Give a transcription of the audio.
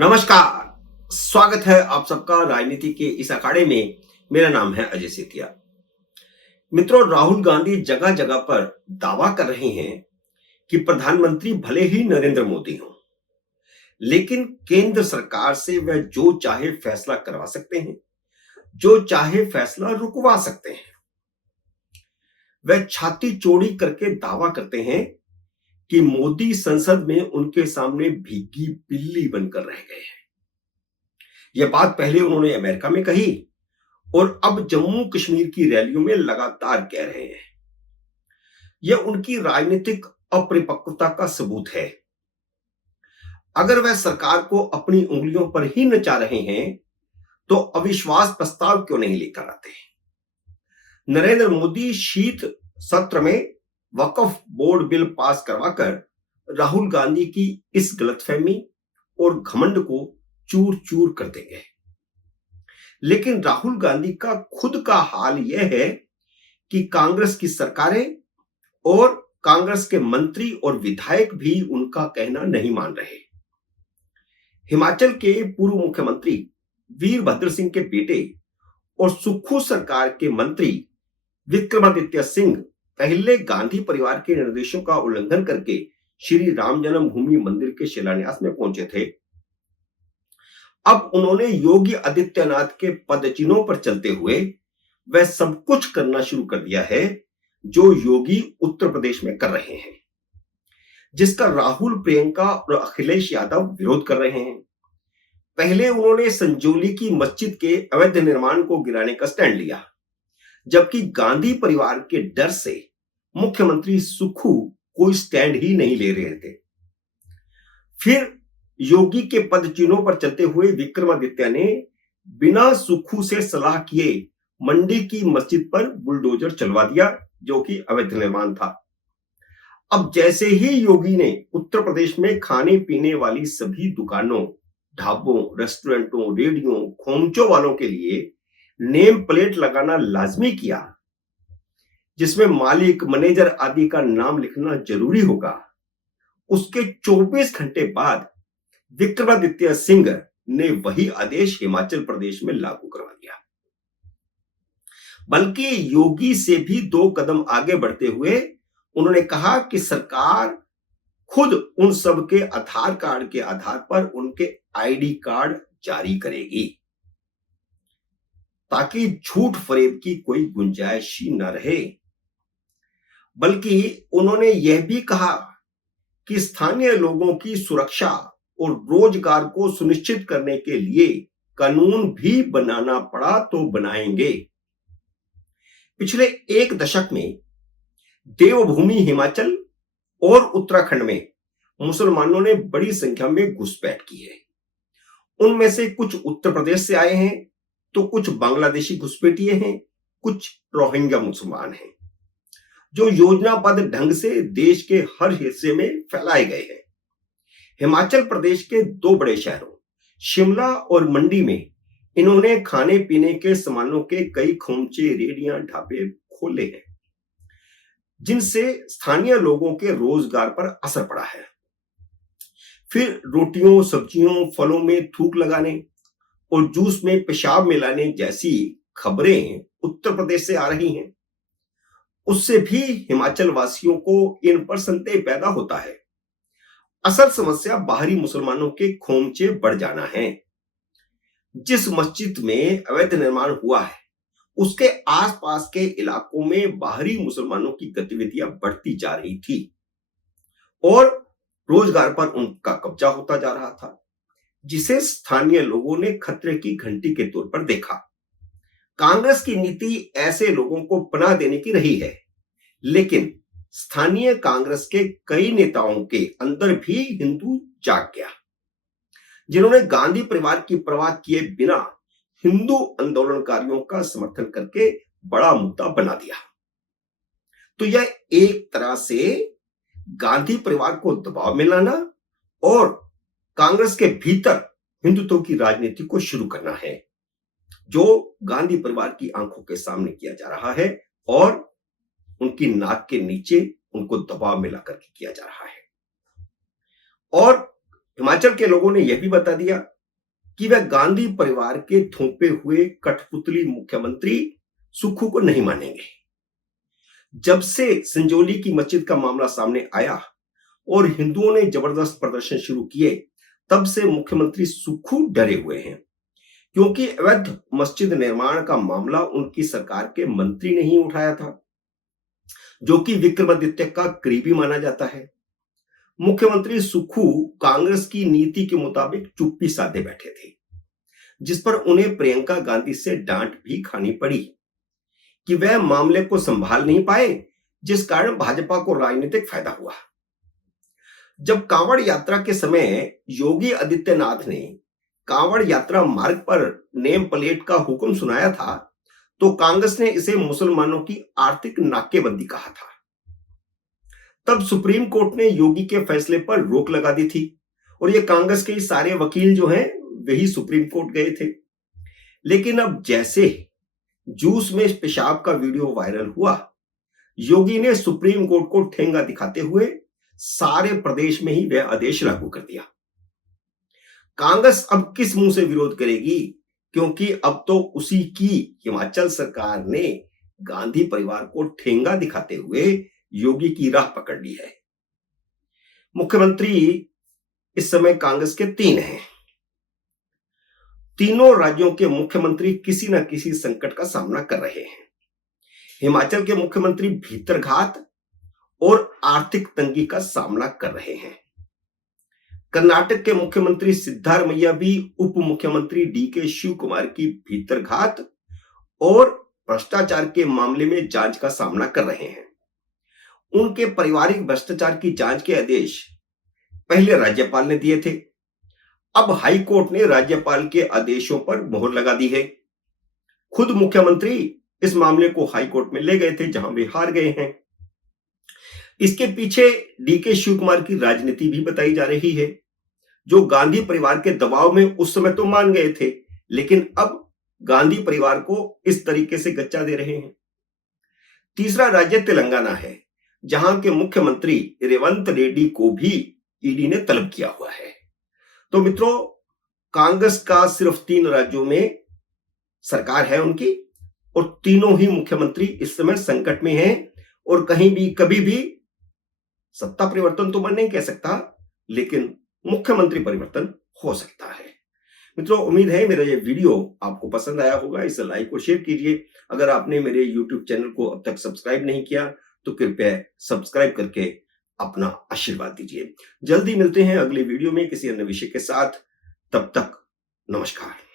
नमस्कार। स्वागत है आप सबका राजनीति के इस अखाड़े में। मेरा नाम है अजय सेतिया। मित्रों, राहुल गांधी जगह जगह पर दावा कर रहे हैं कि प्रधानमंत्री भले ही नरेंद्र मोदी हों, लेकिन केंद्र सरकार से वह जो चाहे फैसला करवा सकते हैं, जो चाहे फैसला रुकवा सकते हैं। वह छाती चौड़ी करके दावा करते हैं कि मोदी संसद में उनके सामने भीगी बिल्ली बनकर रह गए हैं। यह बात पहले उन्होंने अमेरिका में कही और अब जम्मू कश्मीर की रैलियों में लगातार कह रहे हैं। यह उनकी राजनीतिक अपरिपक्वता का सबूत है। अगर वह सरकार को अपनी उंगलियों पर ही नचा रहे हैं तो अविश्वास प्रस्ताव क्यों नहीं लेकर आते? नरेंद्र मोदी शीत सत्र में वक्फ बोर्ड बिल पास करवाकर राहुल गांधी की इस गलतफहमी और घमंड को चूर चूर कर देंगे। लेकिन राहुल गांधी का खुद का हाल यह है कि कांग्रेस की सरकारें और कांग्रेस के मंत्री और विधायक भी उनका कहना नहीं मान रहे। हिमाचल के पूर्व मुख्यमंत्री वीरभद्र सिंह के बेटे और सुक्खू सरकार के मंत्री विक्रमादित्य सिंह पहले गांधी परिवार के निर्देशों का उल्लंघन करके श्री राम जन्मभूमि मंदिर के शिलान्यास में पहुंचे थे। अब उन्होंने योगी आदित्यनाथ के पदचिन्हों पर चलते हुए वह सब कुछ करना शुरू कर दिया है जो योगी उत्तर प्रदेश में कर रहे हैं, जिसका राहुल, प्रियंका और अखिलेश यादव विरोध कर रहे हैं। पहले उन्होंने संजौली की मस्जिद के अवैध निर्माण को गिराने का स्टैंड लिया, जबकि गांधी परिवार के डर से मुख्यमंत्री सुक्खू कोई स्टैंड ही नहीं ले रहे थे। फिर योगी के पदचिन्हों पर चलते हुए विक्रमादित्य ने बिना सुक्खू से सलाह किए मंडी की मस्जिद पर बुलडोजर चलवा दिया, जो कि अवैध निर्माण था। अब जैसे ही योगी ने उत्तर प्रदेश में खाने पीने वाली सभी दुकानों, ढाबों, रेस्टोरेंटों, रेडियो, खोमचों वालों के लिए नेम प्लेट लगाना लाजमी किया, जिसमें मालिक, मैनेजर आदि का नाम लिखना जरूरी होगा, उसके 24 घंटे बाद विक्रमादित्य सिंह ने वही आदेश हिमाचल प्रदेश में लागू करवा दिया। बल्कि योगी से भी 2 कदम आगे बढ़ते हुए उन्होंने कहा कि सरकार खुद उन सब के आधार कार्ड के आधार पर उनके आईडी कार्ड जारी करेगी, ताकि झूठ फरेब की कोई गुंजाइश ही न रहे। बल्कि उन्होंने यह भी कहा कि स्थानीय लोगों की सुरक्षा और रोजगार को सुनिश्चित करने के लिए कानून भी बनाना पड़ा तो बनाएंगे। पिछले 1 दशक में देवभूमि हिमाचल और उत्तराखंड में मुसलमानों ने बड़ी संख्या में घुसपैठ की है। उनमें से कुछ उत्तर प्रदेश से आए हैं तो कुछ बांग्लादेशी घुसपैठिए हैं, कुछ रोहिंग्या मुसलमान हैं, जो योजनाबद्ध ढंग से देश के हर हिस्से में फैलाए गए हैं। हिमाचल प्रदेश के 2 बड़े शहरों शिमला और मंडी में इन्होंने खाने पीने के सामानों के कई खोमचे, रेडियां, ढाबे खोले हैं, जिनसे स्थानीय लोगों के रोजगार पर असर पड़ा है। फिर रोटियों, सब्जियों, फलों में थूक लगाने और जूस में पेशाब मिलाने जैसी खबरें उत्तर प्रदेश से आ रही हैं। उससे भी हिमाचल वासियों को इन पर संदेह पैदा होता है। असल समस्या बाहरी मुसलमानों के खोमचे बढ़ जाना है। जिस मस्जिद में अवैध निर्माण हुआ है, उसके आसपास के इलाकों में बाहरी मुसलमानों की गतिविधियां बढ़ती जा रही थी और रोजगार पर उनका कब्जा होता जा रहा था, जिसे स्थानीय लोगों ने खतरे की घंटी के तौर पर देखा। कांग्रेस की नीति ऐसे लोगों को पनाह देने की रही है, लेकिन स्थानीय कांग्रेस के कई नेताओं के अंदर भी हिंदू जाग गया, जिन्होंने गांधी परिवार की परवाह किए बिना हिंदू आंदोलनकारियों का समर्थन करके बड़ा मुद्दा बना दिया। तो यह एक तरह से गांधी परिवार को दबाव में लाना और कांग्रेस के भीतर हिंदुत्व की राजनीति को शुरू करना है, जो गांधी परिवार की आंखों के सामने किया जा रहा है और उनकी नाक के नीचे उनको दबाव में लाकर के किया जा रहा है। और हिमाचल के लोगों ने यह भी बता दिया कि वह गांधी परिवार के थोपे हुए कठपुतली मुख्यमंत्री सुक्खू को नहीं मानेंगे। जब से संजौली की मस्जिद का मामला सामने आया और हिंदुओं ने जबरदस्त प्रदर्शन शुरू किए, तब से मुख्यमंत्री सुक्खू डरे हुए हैं, क्योंकि अवैध मस्जिद निर्माण का मामला उनकी सरकार के मंत्री ने ही उठाया था, जो कि विक्रमादित्य का करीबी माना जाता है। मुख्यमंत्री सुक्खू कांग्रेस की नीति के मुताबिक चुप्पी साधे बैठे थे, जिस पर उन्हें प्रियंका गांधी से डांट भी खानी पड़ी कि वह मामले को संभाल नहीं पाए, जिस कारण भाजपा को राजनीतिक फायदा हुआ। जब कांवड़ यात्रा के समय योगी आदित्यनाथ ने कांवड़ यात्रा मार्ग पर नेम प्लेट का हुक्म सुनाया था, तो कांग्रेस ने इसे मुसलमानों की आर्थिक नाकेबंदी कहा था। तब सुप्रीम कोर्ट ने योगी के फैसले पर रोक लगा दी थी और ये कांग्रेस के सारे वकील जो हैं वही सुप्रीम कोर्ट गए थे। लेकिन अब जैसे जूस में पेशाब का वीडियो वायरल हुआ, योगी ने सुप्रीम कोर्ट को ठेंगा दिखाते हुए सारे प्रदेश में ही वह आदेश लागू कर दिया। कांग्रेस अब किस मुंह से विरोध करेगी, क्योंकि अब तो उसी की हिमाचल सरकार ने गांधी परिवार को ठेंगा दिखाते हुए योगी की राह पकड़ ली है। मुख्यमंत्री इस समय कांग्रेस के 3 हैं। तीनों राज्यों के मुख्यमंत्री किसी न किसी संकट का सामना कर रहे हैं। हिमाचल के मुख्यमंत्री भीतरघात और आर्थिक तंगी का सामना कर रहे हैं। कर्नाटक के मुख्यमंत्री सिद्धारमैया भी उप मुख्यमंत्री डीके शिव कुमार की भीतरघात और भ्रष्टाचार के मामले में जांच का सामना कर रहे हैं। उनके पारिवारिक भ्रष्टाचार की जांच के आदेश पहले राज्यपाल ने दिए थे, अब हाई कोर्ट ने राज्यपाल के आदेशों पर मोहर लगा दी है। खुद मुख्यमंत्री इस मामले को हाई कोर्ट में ले गए थे, जहां वे हार गए हैं। इसके पीछे डीके शिव कुमार की राजनीति भी बताई जा रही है, जो गांधी परिवार के दबाव में उस समय तो मान गए थे, लेकिन अब गांधी परिवार को इस तरीके से गच्चा दे रहे हैं। तीसरा राज्य तेलंगाना है, जहां के मुख्यमंत्री रेवंत रेड्डी को भी ईडी ने तलब किया हुआ है। तो मित्रों, कांग्रेस का सिर्फ 3 राज्यों में सरकार है उनकी, और तीनों ही मुख्यमंत्री इस समय संकट में हैं, और कहीं भी कभी भी सत्ता परिवर्तन तो मैं नहीं कह सकता, लेकिन मुख्यमंत्री परिवर्तन हो सकता है। मित्रों, उम्मीद है मेरा ये वीडियो आपको पसंद आया होगा। इसे लाइक और शेयर कीजिए। अगर आपने मेरे YouTube चैनल को अब तक सब्सक्राइब नहीं किया तो कृपया सब्सक्राइब करके अपना आशीर्वाद दीजिए। जल्दी मिलते हैं अगले वीडियो में किसी अन्य विषय के साथ। तब तक नमस्कार।